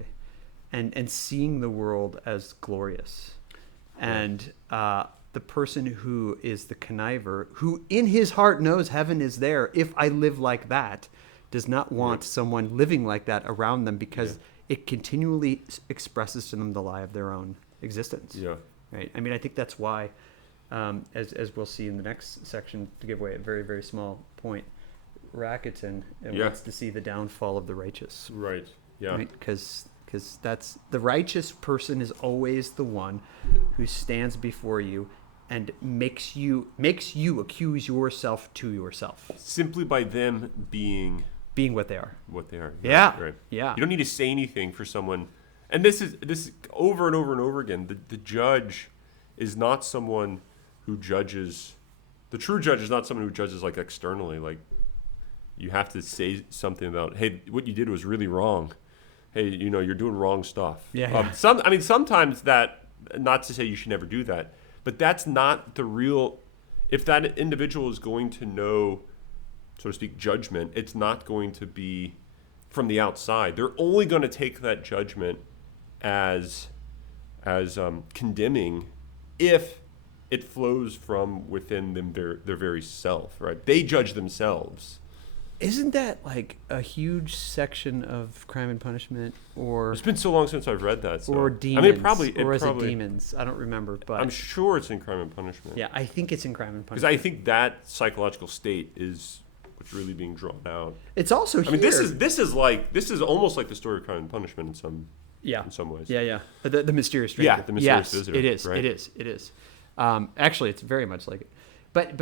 and seeing the world as glorious. And the person who is the conniver, who in his heart knows heaven is there, if I live like that, does not want someone living like that around them, because it continually expresses to them the lie of their own existence. Yeah. Right. I mean, I think that's why, as we'll see in the next section, to give away a very, very small point, Rakitin wants to see the downfall of the righteous. Right. Yeah. Because that's the righteous person is always the one who stands before you and makes you accuse yourself to yourself. Simply by them being what they are. Yeah. Right. Yeah. You don't need to say anything for someone. And this is over and over and over again. The judge is not someone who judges. The true judge is not someone who judges like externally. Like, you have to say something about, hey, what you did was really wrong. Hey, you're doing wrong stuff. Yeah. Sometimes that, not to say you should never do that, but that's not the real. If that individual is going to know, so to speak, judgment, it's not going to be from the outside. They're only going to take that judgment as condemning if it flows from within them, their very self, right? They judge themselves. Isn't that like a huge section of Crime and Punishment? Or it's been so long since I've read that. So. Or Demons. I mean, it Demons? I don't remember, but I'm sure it's in Crime and Punishment. Yeah, I think it's in Crime and Punishment. Because I think that psychological state is what's really being drawn out. It's also here. I mean, this is almost like the story of Crime and Punishment in some ways. Yeah. The mysterious stranger. Yeah, the mysterious visitor. It is. Right? It is. Actually, it's very much like it. But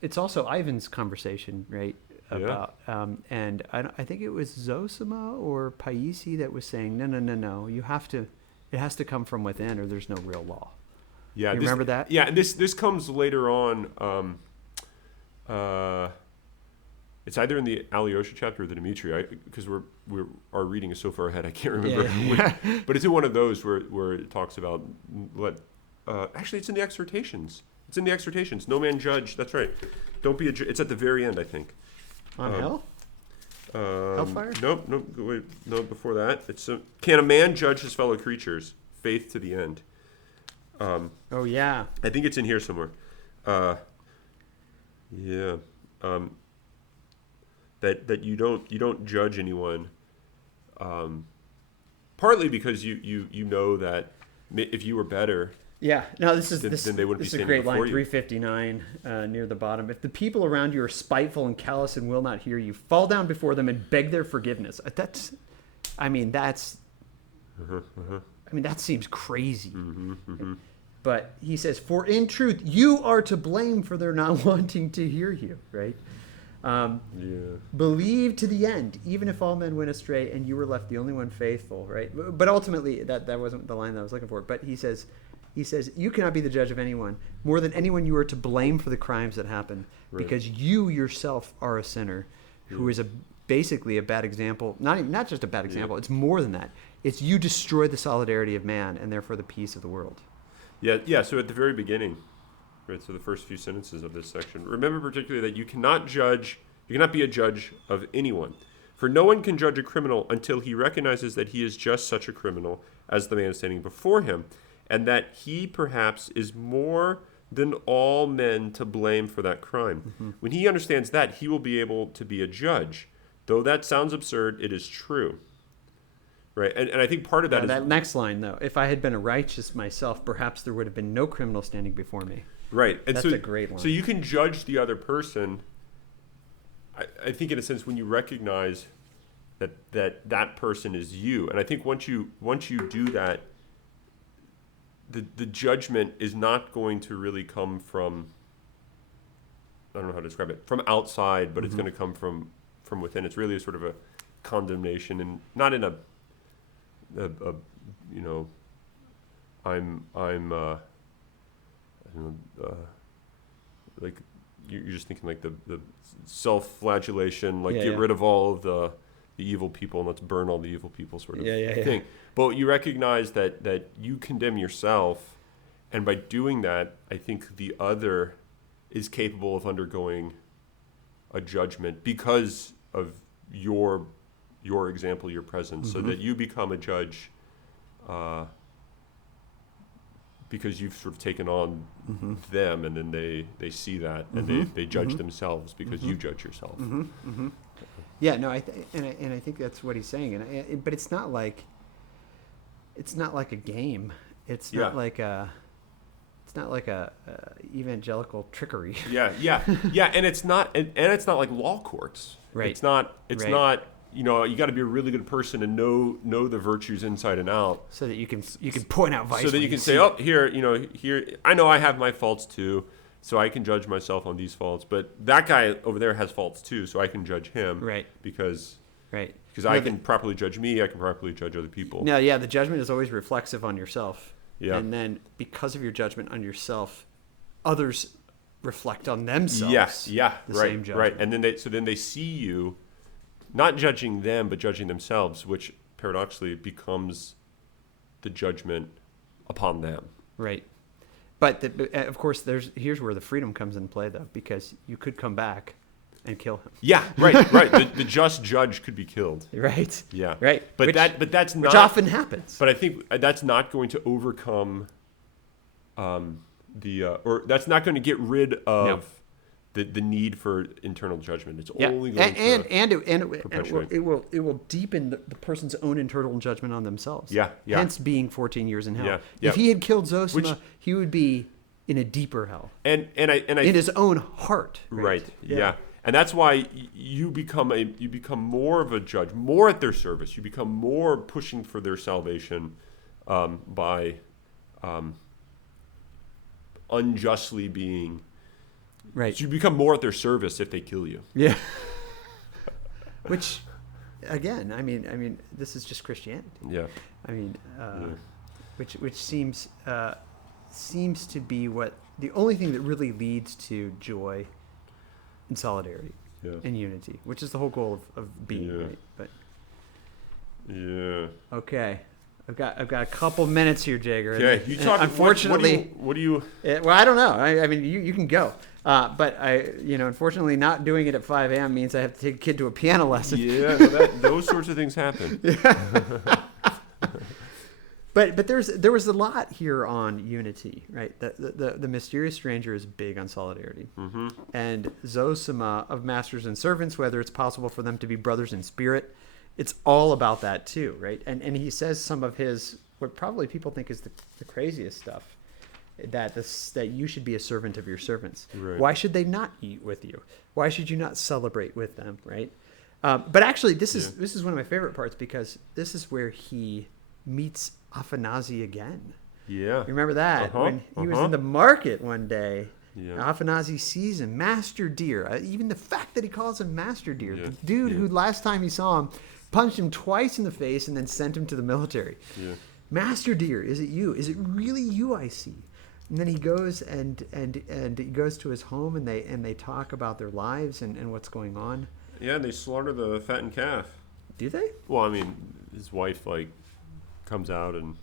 it's also Ivan's conversation, right? About and I think it was Zosima or Paisi that was saying, no, it has to come from within, or there's no real law. Yeah, you remember that? Yeah, and this comes later on. It's either in the Alyosha chapter or the Dimitri, because our reading is so far ahead, I can't remember. Yeah. But it's in one of those where it talks about actually, it's in the Exhortations. It's in the Exhortations. No man judge. That's right. Don't be a. It's at the very end, I think. On hell? Hellfire? Nope. Wait, no, before that. Can a man judge his fellow creatures? Faith to the end. Oh yeah. I think it's in here somewhere. That you don't judge anyone. Partly because you know that if you were better. Yeah. No, this is then they wouldn't this be is a great line. you. 359 near the bottom. If the people around you are spiteful and callous and will not hear you, fall down before them and beg their forgiveness. That seems crazy. Mm-hmm. But he says, for in truth, you are to blame for their not wanting to hear you, right? Believe to the end, even if all men went astray and you were left the only one faithful, right? But ultimately, that wasn't the line that I was looking for. But he says, He says, you cannot be the judge of anyone. More than anyone, you are to blame for the crimes that happen because you yourself are a sinner who is basically a bad example. Not just a bad example. It's more than that. It's you destroy the solidarity of man and therefore the peace of the world. Yeah. So at the very beginning, right? So the first few sentences of this section. Remember particularly that you cannot be a judge of anyone. For no one can judge a criminal until he recognizes that he is just such a criminal as the man standing before him, and that he perhaps is more than all men to blame for that crime. Mm-hmm. When he understands that, he will be able to be a judge. Though that sounds absurd, it is true. Right? And I think part of that is... That next line, though. If I had been a righteous myself, perhaps there would have been no criminal standing before me. Right. And that's a great line. So you can judge the other person, I think in a sense, when you recognize that person is you. And I think once you do that, the judgment is not going to really come from, I don't know how to describe it, from outside, but it's going to come from within. It's really a sort of a condemnation, and not in a like you're just thinking like the self-flagellation, like get rid of all of the evil people and let's burn all the evil people sort of thing. But you recognize that you condemn yourself, and by doing that, I think the other is capable of undergoing a judgment because of your example, your presence, so that you become a judge because you've sort of taken on them, and then they see that and they judge themselves because you judge yourself. Yeah, no, I think that's what he's saying, but it's not like a game. It's not like a evangelical trickery. And it's not like law courts. Right. It's not. You got to be a really good person and know the virtues inside and out, so that you can point out vices. So that you can say, oh, here, I know I have my faults too, so I can judge myself on these faults. But that guy over there has faults too, so I can judge him. Right. Because I can properly judge me, I can properly judge other people. No, yeah, the judgment is always reflexive on yourself. Yeah. And then because of your judgment on yourself, others reflect on themselves. Yes. Yeah. The right. same judgment. Right. And then they see you, not judging them, but judging themselves, which paradoxically becomes the judgment upon them. Right. But of course, here's where the freedom comes into play, though, because you could come back and kill him. Yeah. Right. The just judge could be killed. Right. Yeah. Right. But that's not, which often happens. But I think that's not going to overcome or that's not going to get rid of the need for internal judgment. It's only going to perpetuate. It will deepen the person's own internal judgment on themselves. Yeah. Hence being 14 years in hell. Yeah. If he had killed Zosima, he would be in a deeper hell. And in his own heart. Right. Yeah. And that's why you become more of a judge, more at their service. You become more pushing for their salvation by unjustly being. Right. So you become more at their service if they kill you. Yeah. Which, again, I mean, this is just Christianity. Yeah. I mean, which seems to be what the only thing that really leads to joy and solidarity and unity, which is the whole goal of being, right? But okay. I've got a couple minutes here, Jager. Okay, you talk. Unfortunately, what do you? Well, I don't know. I mean, you can go, but unfortunately, not doing it at 5 a.m. means I have to take a kid to a piano lesson. Yeah, those sorts of things happen. But there was a lot here on unity, right? The mysterious stranger is big on solidarity, and Zosima of masters and servants, whether it's possible for them to be brothers in spirit. It's all about that too, right? And he says some of his, what probably people think is the craziest stuff, that you should be a servant of your servants. Right. Why should they not eat with you? Why should you not celebrate with them, right? But actually, this is one of my favorite parts, because this is where he meets Afanazi again. Yeah. Remember that? When he was in the market one day. Yeah. Afanazi sees him, Master Deer. Even the fact that he calls him Master Deer, the dude who last time he saw him punched him twice in the face and then sent him to the military. Master dear, is it you? Is it really you I see? And then he goes and he goes to his home, and they talk about their lives and what's going on. Yeah, they slaughter the fattened calf. Do they? Well, I mean, his wife comes out and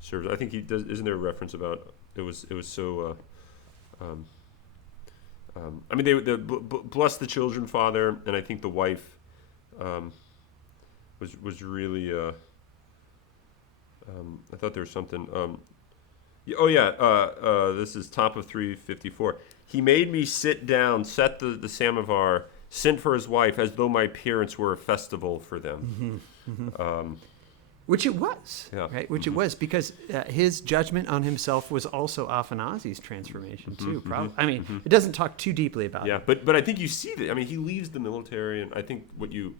serves. I think he does. Isn't there a reference about it was so. I mean, they bless the children, Father, and I think the wife was really. I thought there was something. This is top of 354. He made me sit down, set the samovar, sent for his wife, as though my appearance were a festival for them. Which it was, Yeah. right? Which it was, because his judgment on himself was also Afanassi's transformation too. Probably. I mean, it doesn't talk too deeply about it. Yeah, but I think you see that. I mean, he leaves the military, and I think what you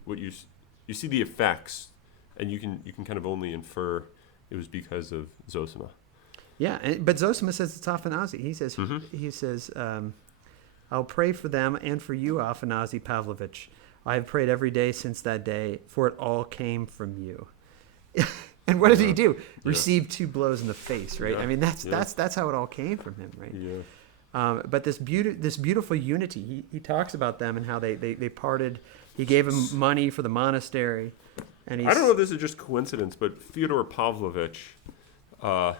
see the effects, and you can kind of only infer it was because of Zosima. Yeah, but Zosima says it's Afanassi. He says, I'll pray for them and for you, Afanassi Pavlovich. I have prayed every day since that day, for it all came from you. And what did he do? Receive 2 blows in the face, right? Yeah. I mean, that's how it all came from him, right? Yeah. But this beautiful unity, he talks about them and how they parted. He gave him money for the monastery, and I don't know if this is just coincidence, but Fyodor Pavlovich. So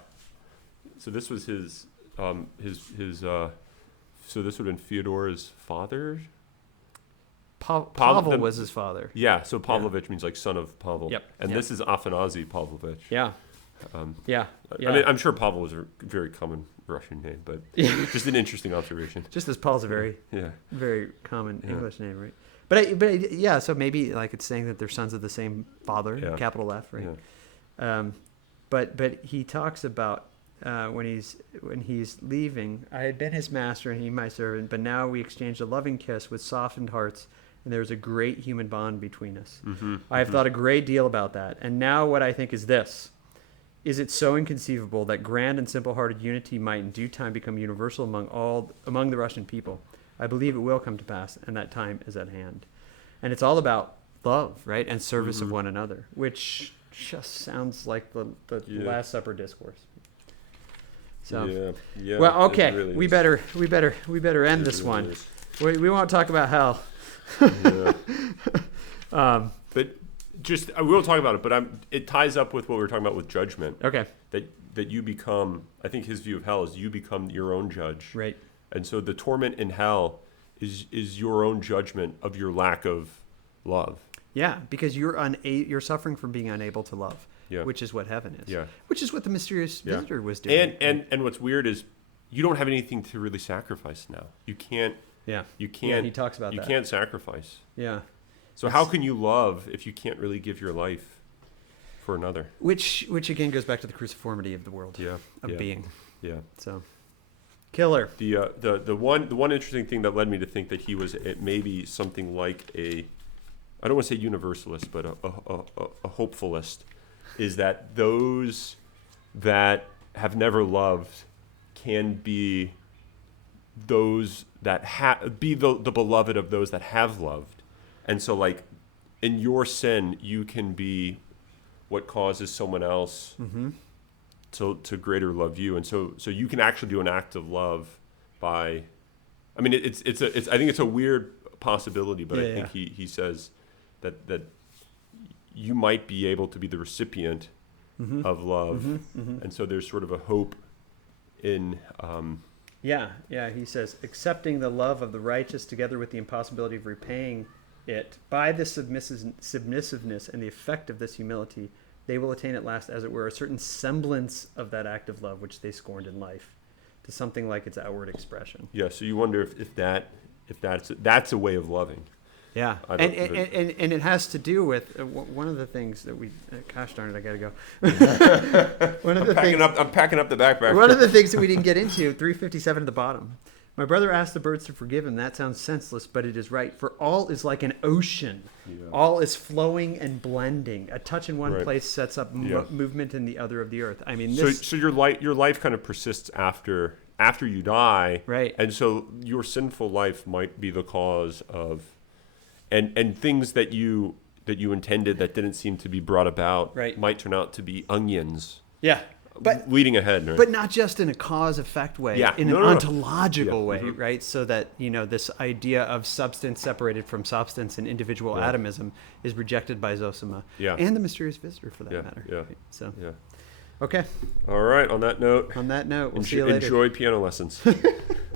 this was his. So this would have been Fyodor's father. Pavel was his father. Yeah, so Pavlovich means like son of Pavel. Yep. And this is Afanasy Pavlovich. Yeah. Yeah. I mean, I'm sure Pavel was a very common Russian name, but just an interesting observation. Just as Paul's a very Yeah. very common English name, right? But yeah, so maybe like it's saying that they're sons of the same father, capital F, right? Yeah. But he talks about when he's leaving, I had been his master and he my servant, but now we exchanged a loving kiss with softened hearts, and there's a great human bond between us. I have thought a great deal about that, and now what I think is this: is it so inconceivable that grand and simple-hearted unity might in due time become universal among the Russian people? I believe it will come to pass, and that time is at hand. And it's all about love, right, and service of one another, which just sounds like the Last Supper discourse. So, well, okay, really we better end this one. We won't talk about hell. But just we won't talk about it. But it ties up with what we were talking about with judgment. Okay. That you become. I think his view of hell is you become your own judge. Right. And so the torment in hell is your own judgment of your lack of love. Yeah, because you're suffering from being unable to love. Yeah. Which is what heaven is. Yeah. Which is what the mysterious visitor was doing. And what's weird is you don't have anything to really sacrifice now. You can't. Yeah. You can't. He talks about that. You can't sacrifice. Yeah. So how can you love if you can't really give your life for another? Which again goes back to the cruciformity of the world. Yeah. Of being. Yeah. So. Killer. The one interesting thing that led me to think that he was maybe something like I don't want to say universalist, but a hopefulist, is that those that have never loved can be those that be the beloved of those that have loved. And so like in your sin, you can be what causes someone else to greater love you. And so you can actually do an act of love by, I mean, it's I think it's a weird possibility, but I think he says that you might be able to be the recipient of love. And so there's sort of a hope in, he says, accepting the love of the righteous together with the impossibility of repaying it by the submissiveness and the effect of this humility, they will attain at last, as it were, a certain semblance of that act of love which they scorned in life, to something like its outward expression. Yeah, so you wonder if that's a way of loving. Yeah, and it has to do with one of the things that we. Gosh darn it, I gotta go. I'm packing up the backpack. One of the things that we didn't get into, 357 at the bottom. My brother asked the birds to forgive him. That sounds senseless, but it is right. For all is like an ocean. Yeah. All is flowing and blending. A touch in one place sets up movement in the other of the earth. I mean, so your life kind of persists after you die, right? And so your sinful life might be the cause of, and things that you intended that didn't seem to be brought about might turn out to be onions Yeah. But leading ahead, right? But not just in a cause-effect way, Yeah. in No, an no, no. ontological Yeah. way, Mhm. right? So that, this idea of substance separated from substance and individual Yeah. atomism is rejected by Zosima. Yeah. And the mysterious visitor, for that Yeah, matter. yeah. Right? So, Yeah. okay. All right. On that note, On that note, we'll see you later. enjoy piano lessons.